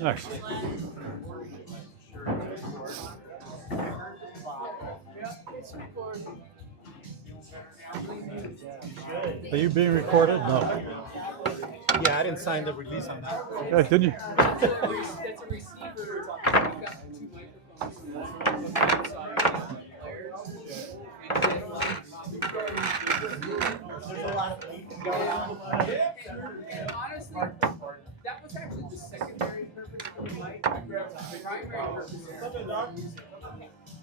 Next. Are you being recorded? No. Yeah, I didn't sign the release on that. Yeah, didn't you? That's a receiver. We've got 2 microphones. There's a lot of leaking going on. And honestly, that was actually the secondary purpose of the mic. The primary purpose is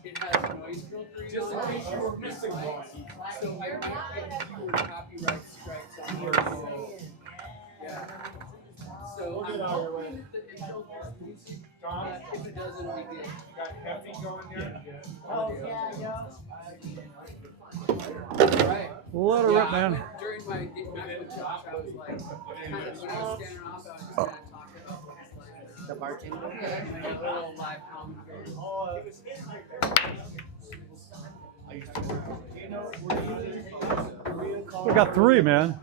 it has noise filtering. Just in case you were missing one. So I might get fewer copyright strikes on here. Yeah. So I'm hoping that it filters music. If it doesn't, we get. Got Heavy going there? Oh, yeah. Right. Let her rip, man. During my MacBook job, I was like, kind of when I was standing off, I was just kind of talking about The bartender? yeah, a little live commentary. We got 3, man. I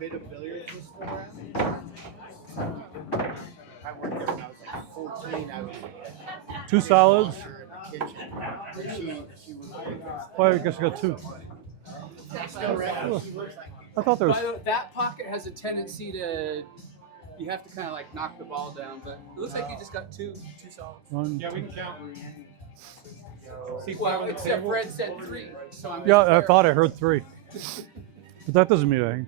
worked there when I was like 14. I was 2 solids. in the kitchen. She was Well, I guess I got 2. still ready. I thought there By was. the way, that pocket has a tendency to, you have to kind of like knock the ball down, but it looks like you just got two solids. 1, Yeah, we 2. can count. Well, except Fred said 3, so I'm. Yeah, I thought I heard 3. But that doesn't mean anything.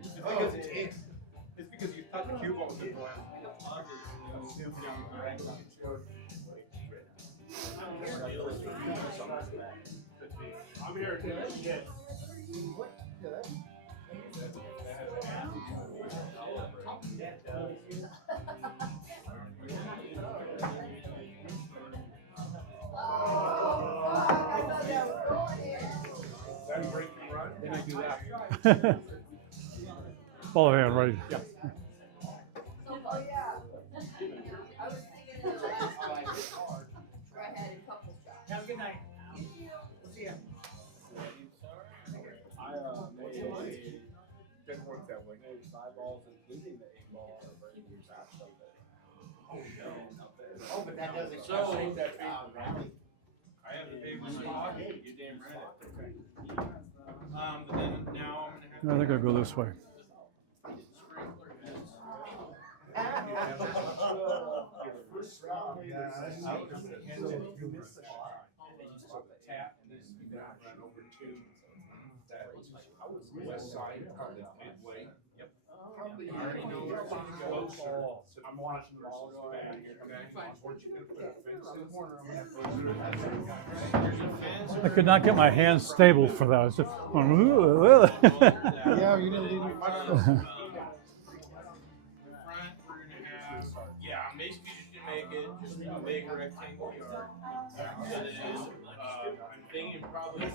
It's because you cut the cube off the glass. I'm here to yes. That break and run, then I do that. Ball of hand, right? Yeah. Have a good night. See ya. Didn't work that way. 5 balls, including the 8 ball. Oh, but that doesn't So, I have to pay my spot. You're damn right. But then now I'm gonna have I think I'll go this way. tap and then you gotta run over to that west side of the midway. Yep. I already know where it's closer. I'm watching the ball go back. Okay. Once you can put a fence in the corner, I'm I could not get my hands stable for that. I was just going, Yeah, you didn't leave me. yeah, I'm basically just gonna make it just a big rectangle yard. And then, I'm thinking probably two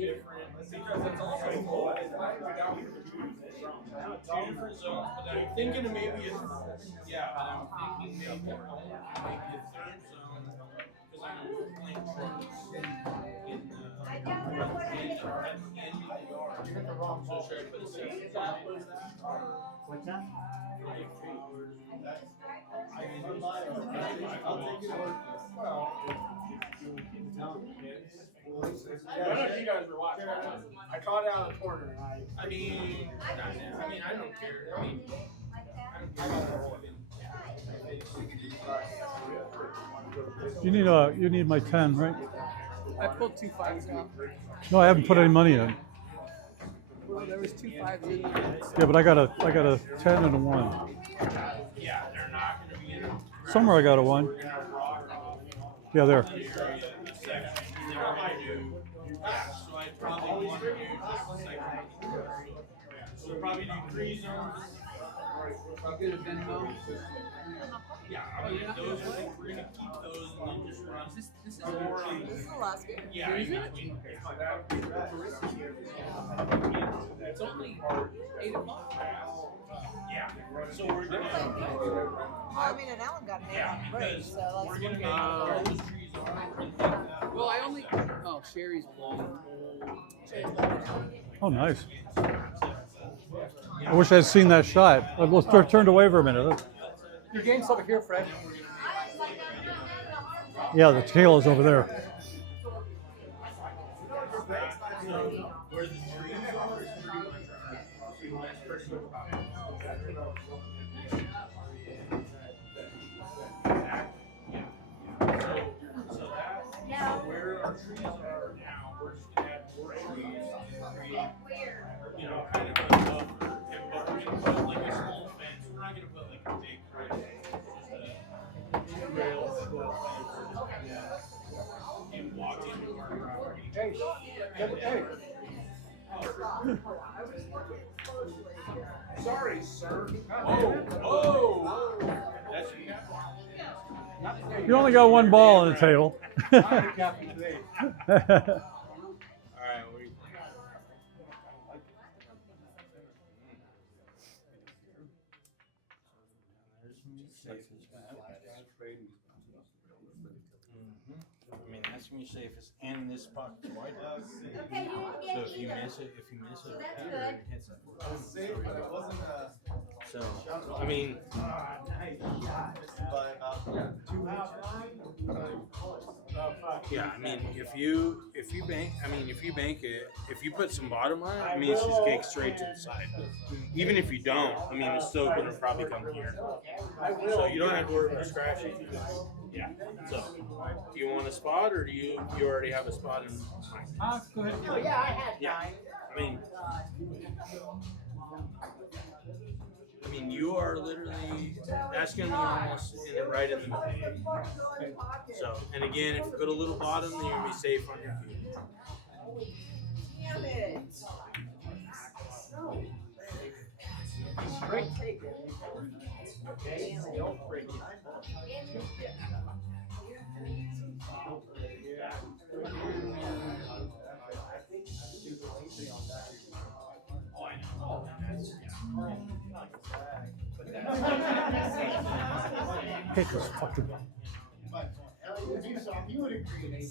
different. Because it's also two different zones, but I'm thinking of maybe I'm thinking maybe make it a 3rd zone, because I'm playing short in the end of the yard. So should I put a 6th zone? What's that? I don't know if you guys were watching. I caught it out of the corner. I mean, I don't care. I mean, you need my 10, right? I pulled 2 5s out. No, I haven't put any money in. Well, there was 2 5s in there. Yeah, but I got a 10 and a 1. yeah, they're not going to be in Somewhere I got a 1. Yeah, there. the section. So I probably want to do just a second. So probably do 3 zones. You get a Venmo. Yeah, I mean, those are, we're gonna keep those and then just run. This is more on This is the last game. Yeah, Is in it? between. It's only 8 o'clock. Yeah. So we're gonna. Well, I mean, and Alan got an 8 Yeah, on break, because so we're let's gonna make look all those trees are. Well, I only. Oh, Sherry's blowing. Oh, nice. I wish I'd seen that shot. Let's turned away for a minute. Your game's over here, Fred. Yeah, the tail is over there. Where the trees are is pretty much So where our trees are now, we're just gonna add more trees to create, you know, kind of a buffer. But we're gonna put like a small fence. We're not gonna put like a big bridge. It's just a 2 rails and walk into our property. Hey, hey. Sorry, sir. Oh. That's what you got? You only got one ball on the table. Handicapping today. All right, I mean, that's when you say if it's in this spot, it's wide. Okay, you didn't So get if you either. miss it, That's after good. it hits it. I was safe, but it wasn't So, I mean, by about 2 yeah, I mean, if you bank it, if you put some bottom on it, I mean, it's just cake straight to the side. Even if you don't, I mean, it's still gonna probably come here. So you don't have to worry about scratching. Yeah. So, do you want a spot, or do you already have a spot in mind? Go ahead. Oh, yeah, I had Yeah. 9. I mean, you are literally, that's gonna be almost right in the middle. So, and again, if you put a little bottom, then you're gonna be safe on your feet. Damn it. Straight. Hit this fucking. If you saw, you would agree.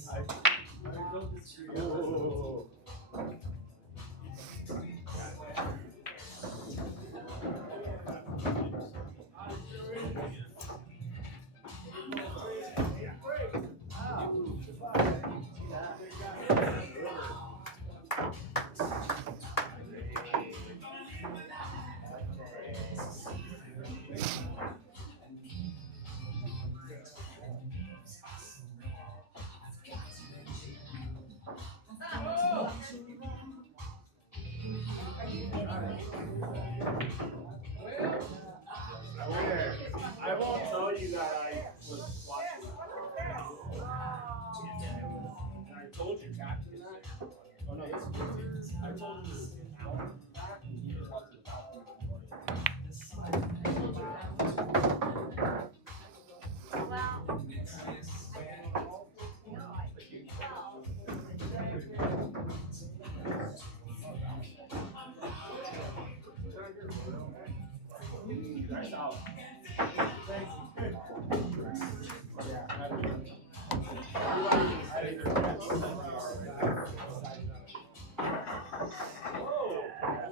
I won't tell you that I was watching. And I told you Captain that. Oh no, this is I told you an hour back and you went to the bathroom in the morning. That's out. Thank you. Yeah,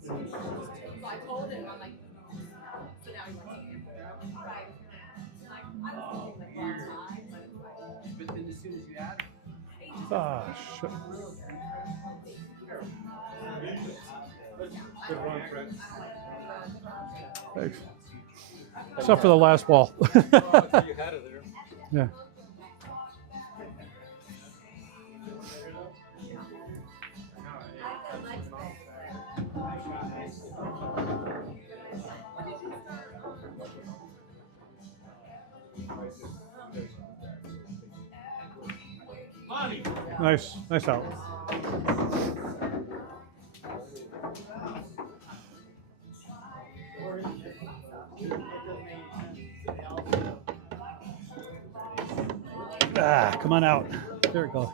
So I told him, I'm like, so now he wants to get there. Right. I was thinking like wrong time, but then as soon as you add, Ah, shit. Good run, Fred. Thanks. Except for the last ball. Oh, you had it there. Yeah. Nice. Nice out. Ah, come on out. There it goes.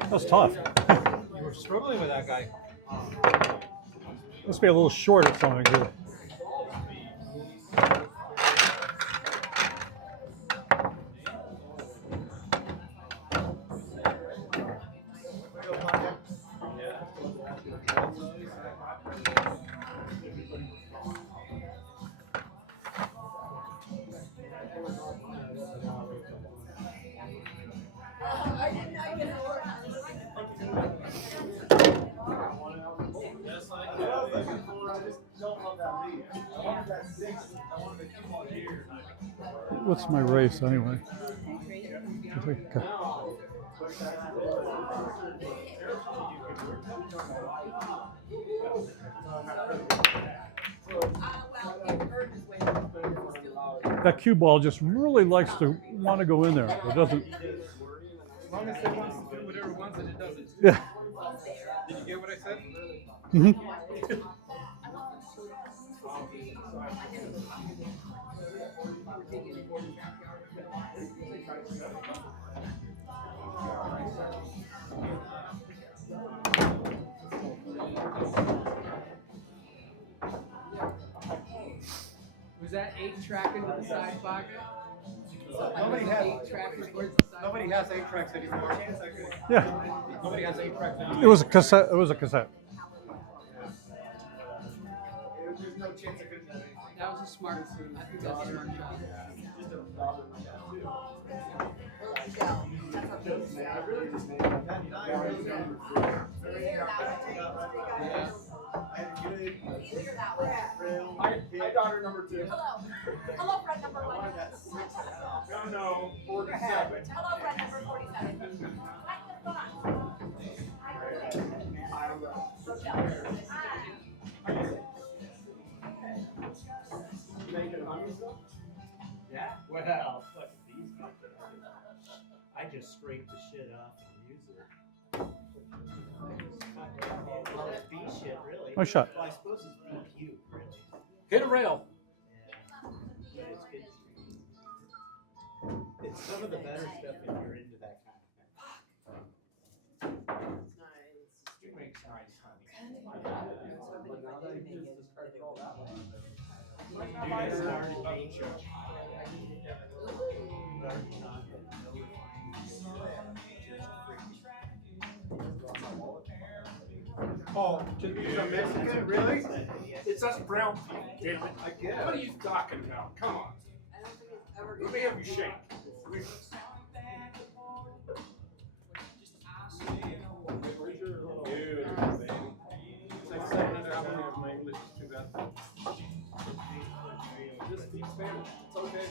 That was tough. You were struggling with that guy. Must be a little short at something here. What's my race anyway? Okay. That cue ball just really likes to want to go in there. It doesn't. As long as it wants to do whatever it wants and it does it. Yeah. Did you get what I said? Mm-hmm. was that 8 track into the side pocket? Nobody has. 8 track towards the side Nobody has 8 tracks anymore. Yeah. Nobody has 8 tracks anymore. It was a cassette. It was a cassette. There's no chance I couldn't have anything. That was a smart move. I think that's a smart shot. Just a bother my dad, too. I really just made it. I really don't. I had a good, frail, hi, daughter number 2. Hello, friend number 1. No, 47. Hello, friend number 47. Hi, what's going on? Making honey stuff? Yeah, well, fuck these guys. I just scrape the shit off and use it. Well, it's bee shit, really. Nice shot. Well, I suppose it's bee puke, really. Hit a rail. Yeah. But it's good. It's some of the better stuff if you're into that kind of thing. It makes nice honey. Dude, I started nature. Oh, just because I'm Mexican, really? It's us brown people, damn it. I get it. What are you talking about? Come on. Let me have you shake. Dude, it's like 700 hours of my English is too bad. Just speak Spanish. It's okay.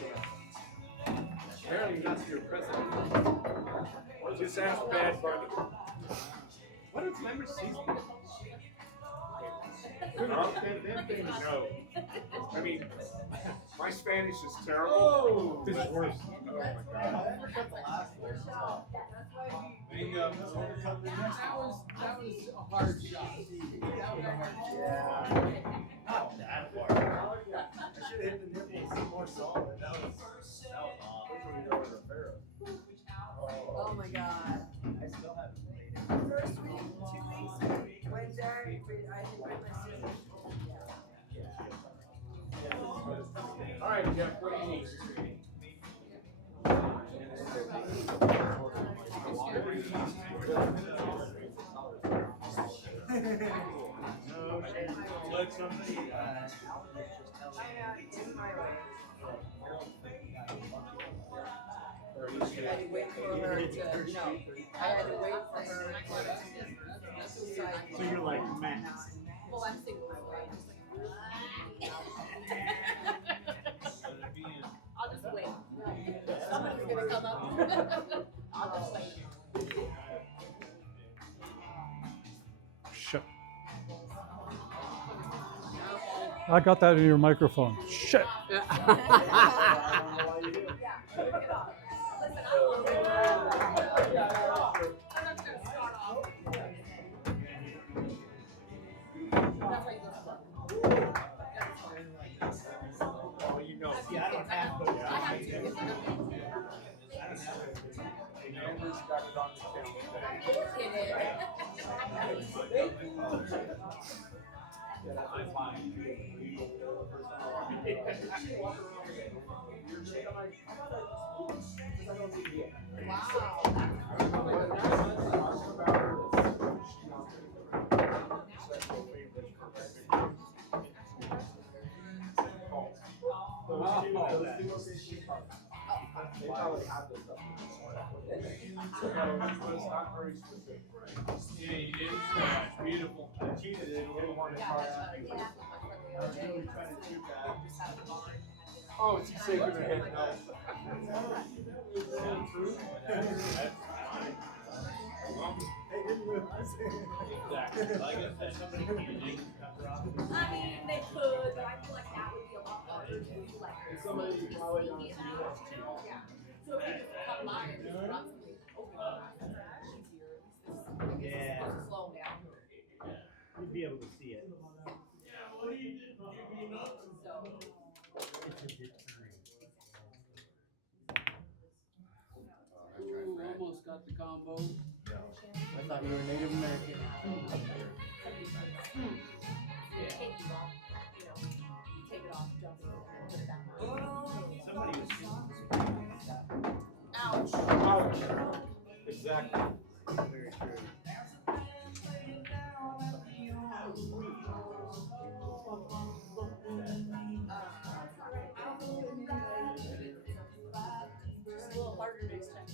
Apparently not your president. Just ask Bad Bunny. What is member season? No. I mean, my Spanish is terrible. Oh, This is worse. Oh my god. That was a hard shot. That was a hard shot. Not that far. I should have hit the nipples more solid. That was awesome. Oh my god. I still haven't played it. First week, 2 weeks, Wednesday, I did my sister. Look, somebody was just telling me. I had to wait for her to, no, I had to wait for her to decide. So you're like, man. Well, I'm thinking my way. I'll just wait. Somebody's gonna come up. I'll just wait. Shit. I got that in your microphone. Shit. Yeah, turn it off. Listen, I'm not gonna start off. That's how you go to work. Oh, you know, see, I don't have those. I have two kids. They probably have this stuff. It's not very specific, right? Yeah, you did. It's beautiful. I cheated it, a little more than car after. I was really trying to cheat that. Oh, is he shaking her head no? Is that true? They didn't realize it. Exactly. Like I said, somebody can make it cover up. I mean, they could, but I feel like that would be a lot harder to do, like. Somebody probably don't sneaky see amount, that. you know? Yeah. So if you just come by and just drop something open, it's easier. Yeah. It's slow down. You'd be able to see it. So. It's a deterrent. Ooh, almost got the combo. I thought you were Native American. Take you off, you know, you take it off, jump in, and put it back on. Somebody was Ouch. Ouch. Exactly. very true. Just a little harder next time.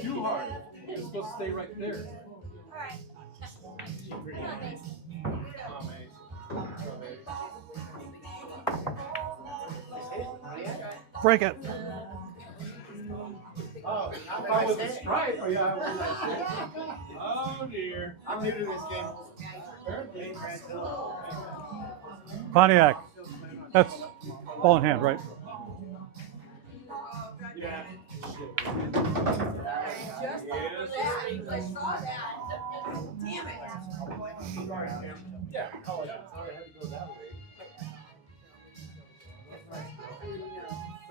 Too hard. You're supposed to stay right there. Alright. Pretty amazing. Break it. Oh, if I was a stripe, oh yeah, I was like, Oh dear. I'm new to this game. Apparently. Pontiac. That's ball in hand, right? Yeah. Just that, I saw that. Damn it. Yeah, oh, yeah, sorry, I had to go that way.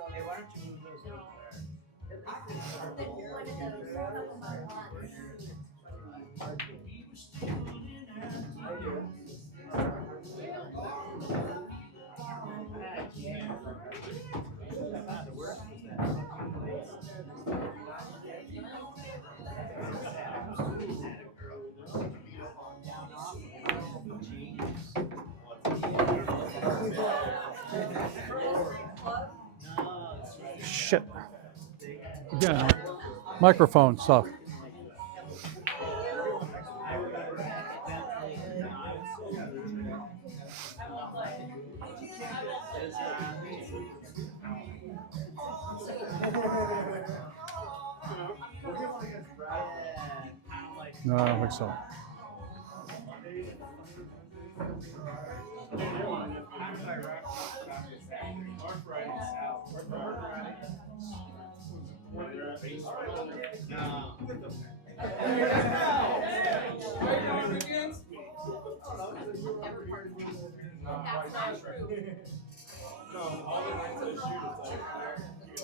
Hey, why don't you move those over there? The worst was Shit. Again, microphone stuff. No, I don't think so. That's not true. No, all the nights I shoot, it's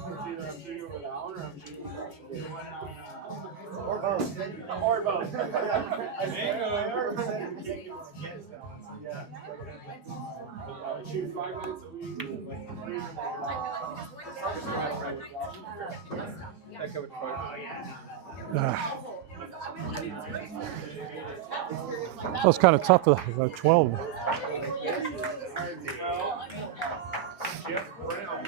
like, either I'm shooting with Alan or I'm shooting with or both. Or both. I Bingo. already said you can't get kids down. So yeah. shoot 5 minutes a week, like 3 That covered fun. That was kind of tough for 12. Jeff Brown.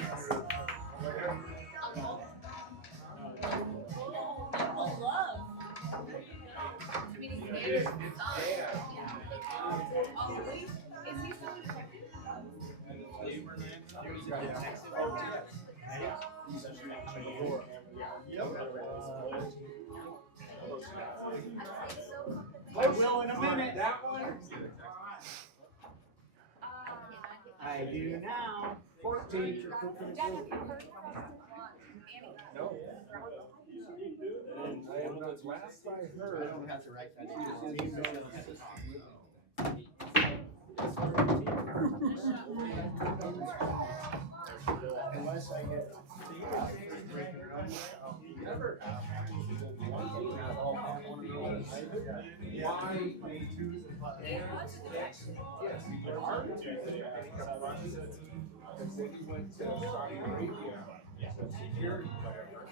I will in a minute. That one? I do now. 14. No. And last I heard, I don't have to write that. Unless I get. Never. Why? Yes, there are two because then he went to Saudi Arabia, so security, whatever,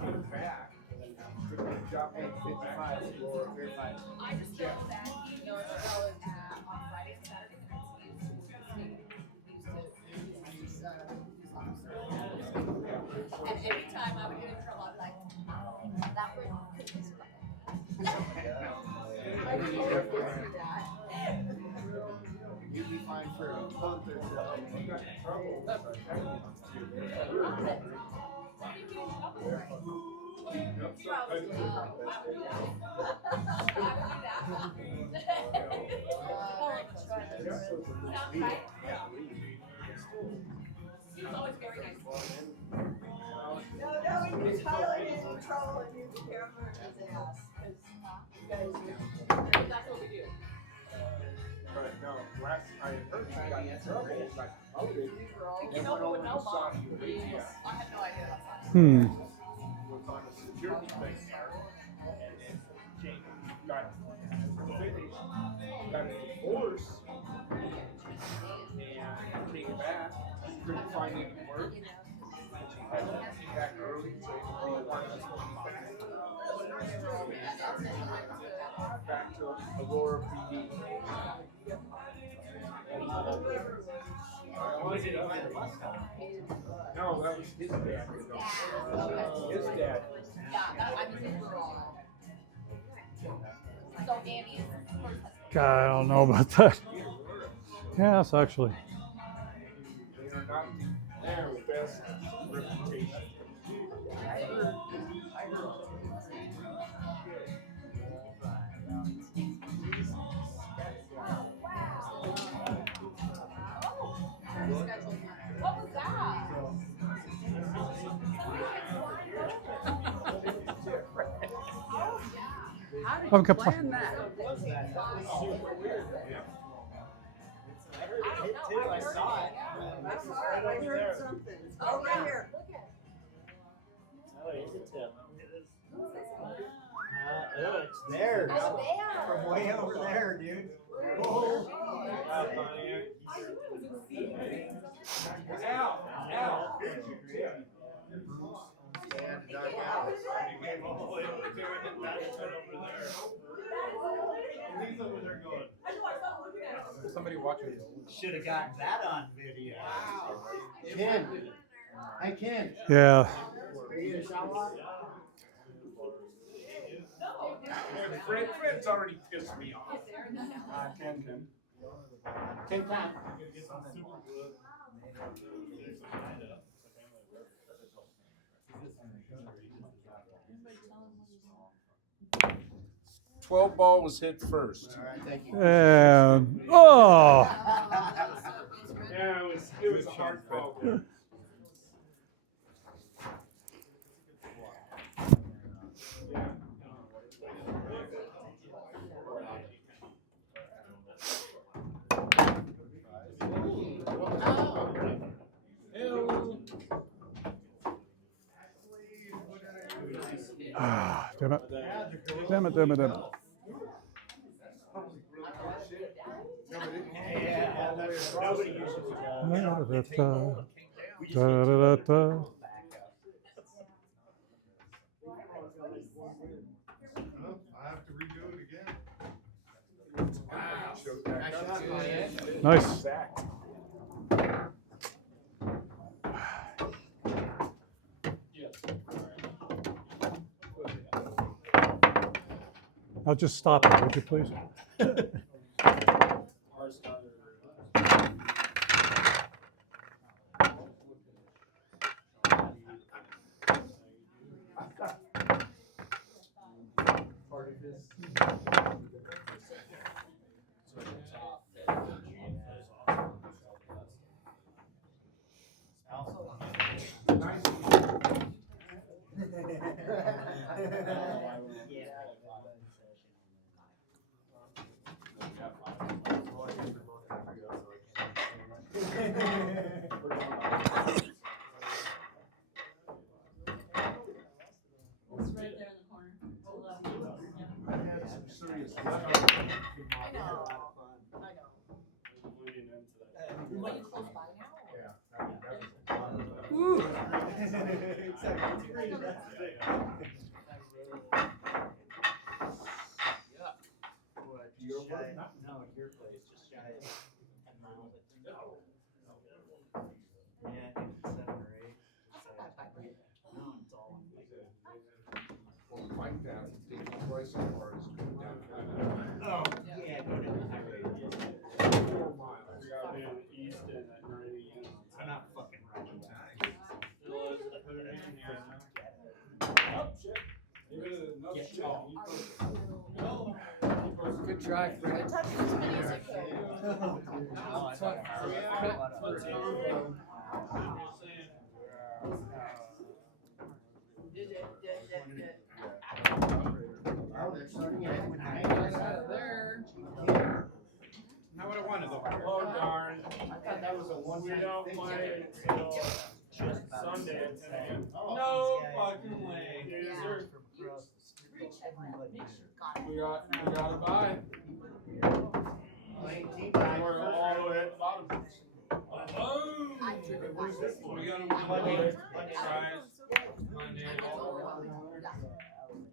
came back, and then took a job at 55 for verified. I just know that he knows on Friday and Saturday nights he used to and every time I would get in trouble, I'd be like, that would could be You'd be fine for a month or so. You got in trouble. He was always very nice. No, you Tyler is in trouble and you can hammer his ass. You guys That's what we do. But no, last I had heard you got in trouble, got promoted, and went over to Saudi Arabia. I have no idea about that. Was on a security thing there, and then got finished, got a divorce, and came back, couldn't find any work. And she had to come back early, so he wanted to back to Aurora PD. No, that was his dad. His dad. Yeah, that, I mean, we were all. So Annie is first husband. God, I don't know about that. Yes, actually. They are not their best reputation. I heard. What was that? How did I'm you compl- plan that? I saw it. I heard something. Oh, right here. Oh, it's a tip. Oh, it's there. Oh, there. From way over there, dude. Oh. Al. Somebody watching. Should have gotten that on video. Ken. I can. Yeah. Fred's already pissed me off. Ken. "12 ball was hit first." All right, thank you. And oh, Yeah, it was a hard call. damn it. Damn it, damn it, damn it. Yeah, Nobody usually does. Da-da-da-da. We just Da-da-da-da. Oh, I have to redo it again. Nice. I'll just stop it, would you please? It's right there in the corner. To the left. I had some serious. I know. Are you close by now? Your place? No, your place, just shy of 10 miles. Yeah, I think it's 7 or 8. No, it's all one big. Well, Mike down, David Bryson cars go down. Oh, yeah, go to the highway. 4 miles. I'm not fucking riding that. Good try, Fred. Touch as many as you could. Out of there. Not what I wanted though. Oh darn. I thought that was a one. We don't play until Sunday at 10 a.m. No fucking way. Yes, sir. Recheck that. Make sure. Got it. We got a bye. We're all the way at the bottom. Oh. I drew it. Where's this one? We got a Monday. Monday.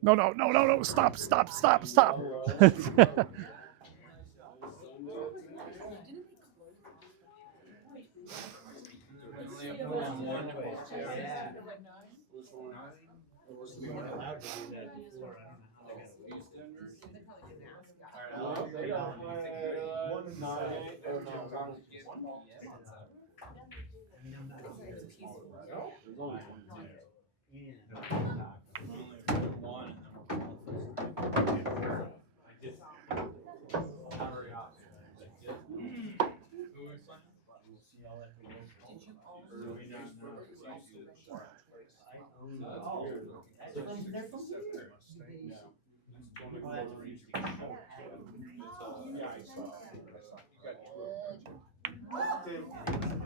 No, no, no, no, no, stop, stop, stop, stop. Yeah. Which one? We weren't allowed to do that before. I don't know how they got away with it. They gotta play 1 9 or no, down. I mean, I'm not here. No? There's only one. Yeah. One.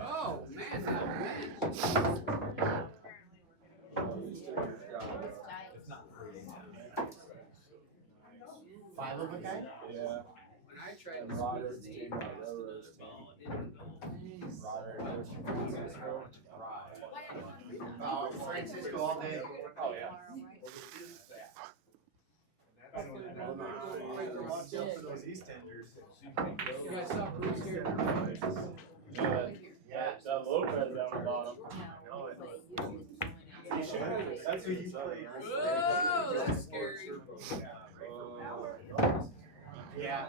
Oh, man, how nice. Five of a kind? Yeah. When I tried to Roderick squeeze came the out of railroad Oh, Francisco all day. Oh, yeah. Watch out for those EastEnders. You guys saw Bruce here? Yeah, that Lopez down the bottom. That's who you play. Oh, that's scary. Yeah.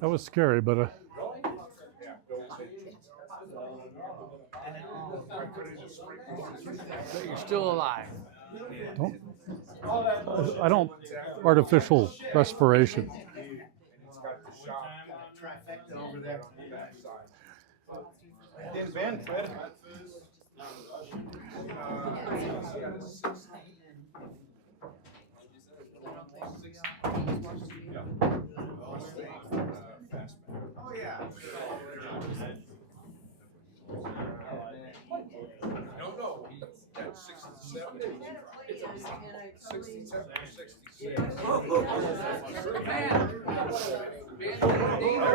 That was scary, but But you're still alive. don't, I don't artificial respiration. It's got the shop trifecta over there. Didn't bend, Fred. Oh, yeah. No, that's 67. And 67 or 66. Man, man,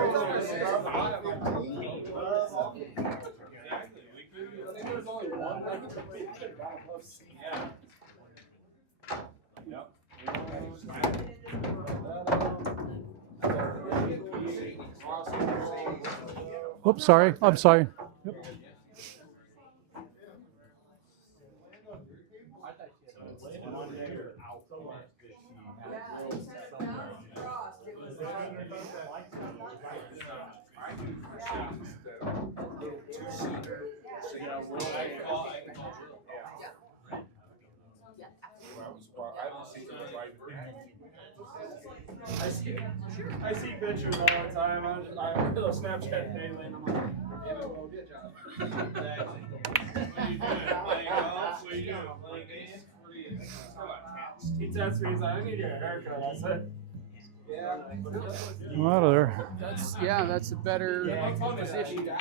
Oops, sorry. I'm sorry. Yep. Two-seater, I haven't seen them drive. I see pictures all the time. I little Snapchat daily, and I'm like, maybe we'll get John. Exactly. What are you doing? Playing golf? What are you doing? Playing games? What are you? He texted me, he's like, I need to get a haircut. I said, yeah. I'm out of there. That's a better position. Get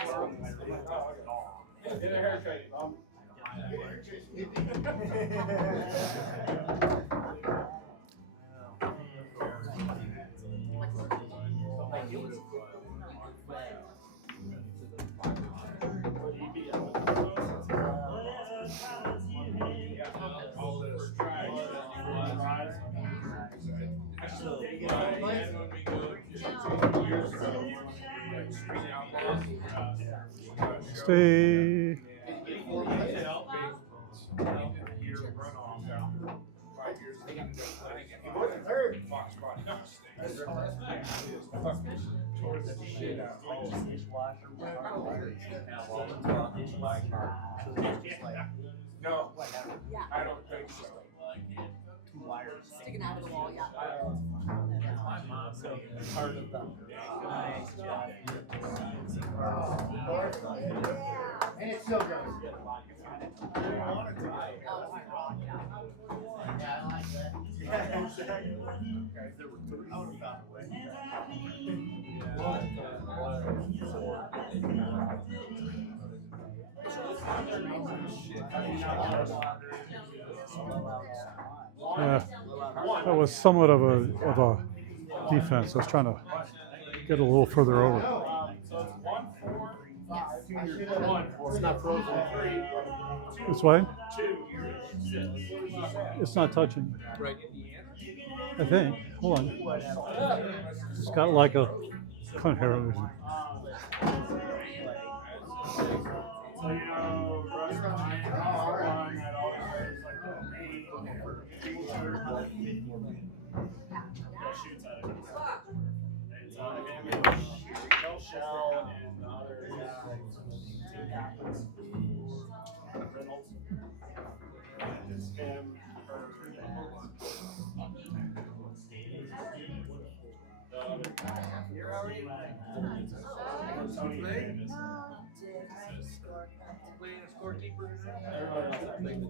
a haircut, Mom. Stay. No, I don't think so. Sticking out of the wall, yeah. And it still goes. Yeah, I like that. Yeah, exactly. Guys, there were three. I would have found a way. Yeah, that was somewhat of a defense. I was trying to get a little further over. So it's 1-4-5. 1. It's not frozen. 3. This way? 2. 6. It's not touching. Right. I think. Hold on. It's got like a cut here. So you know, Russ Ryan, one that always wears like the main t-shirt that shoots at it. It's him, Shell, and the other team captains. Reynolds. It's him, her, You're already Tony Davis. Playing a scorekeeper? Everybody wants to play the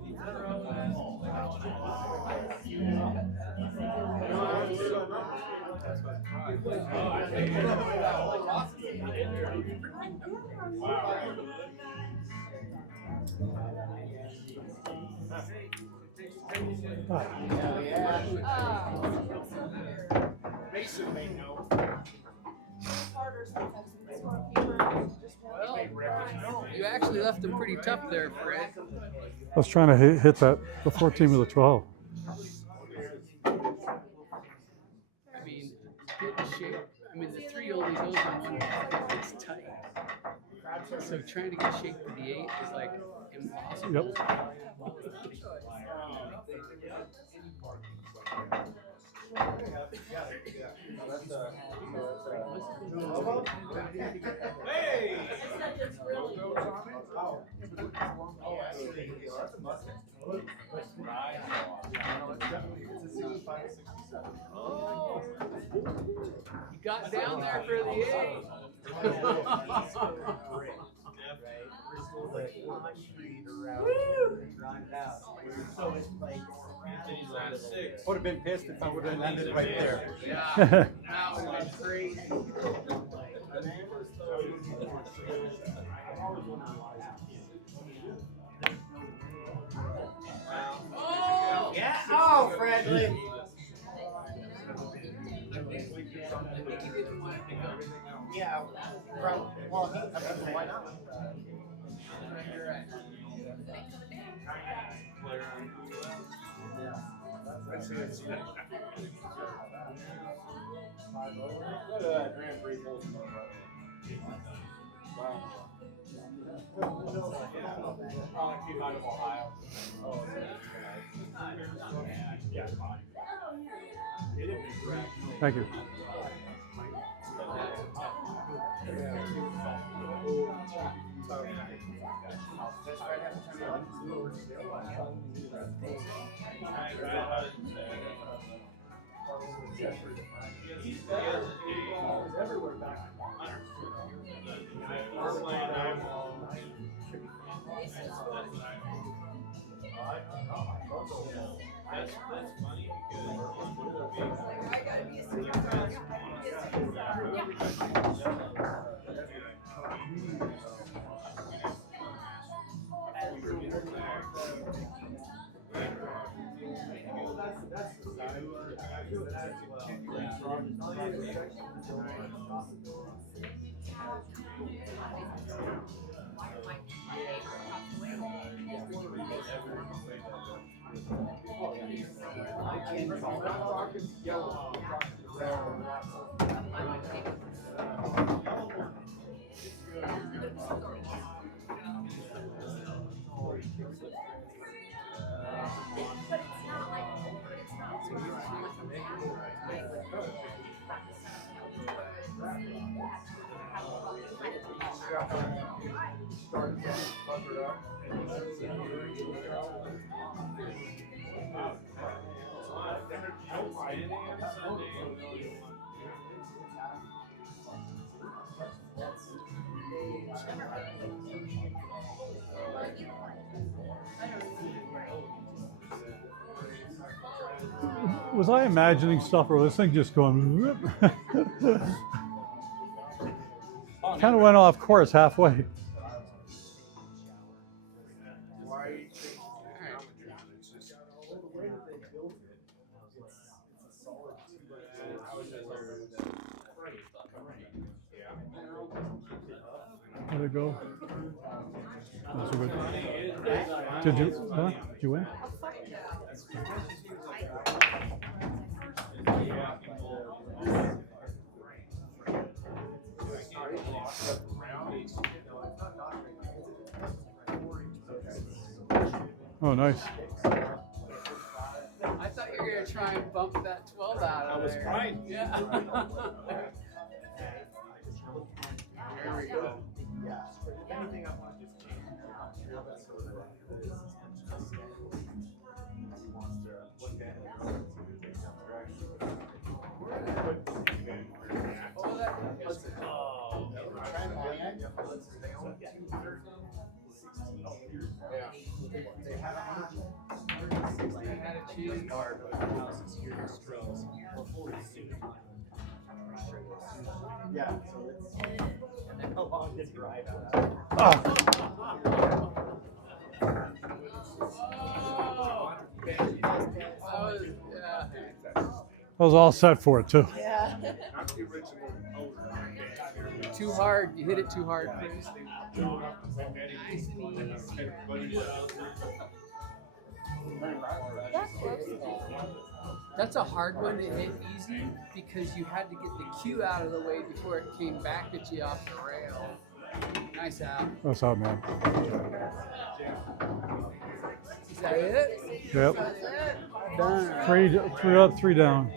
Mason may know. Well, you actually left them pretty tough there, Fred. I was trying to hit that the 14 with a 12. I mean, get in shape. I mean, the 3 only goes in one pocket. It's tight. So trying to get shape for the 8 is like impossible. Yep. Hey! You got down there for the 8. So it's like, Would have been pissed if I would have landed right there. Yeah, that would have been crazy. Oh! yeah, oh, Fredley. Yeah, probably. Well, I mean, why not? there on Go to that Grand Prix Baltimore. Wow. Came out of Ohio. Oh, yeah, fine. Thank you. Everywhere back. We're playing that's funny because I gotta be a superstar. Was I imagining stuff, or this thing just going? Kind of went off course halfway. Where'd it go? That's a good. Did you? Huh? Did you win? Oh, nice. I thought you were gonna try and bump that 12 out of there. I was trying. Yeah. There we go. Oh, that was Yeah, so it's, and then how long did you ride on that? I was all set for it too. Yeah. too hard. You hit it too hard, Chris. That's a hard one to hit easy because you had to get the cue out of the way before it came back at you off the rail. Nice out. That's out, man. Is that it? Yep. Done. Three up, three down.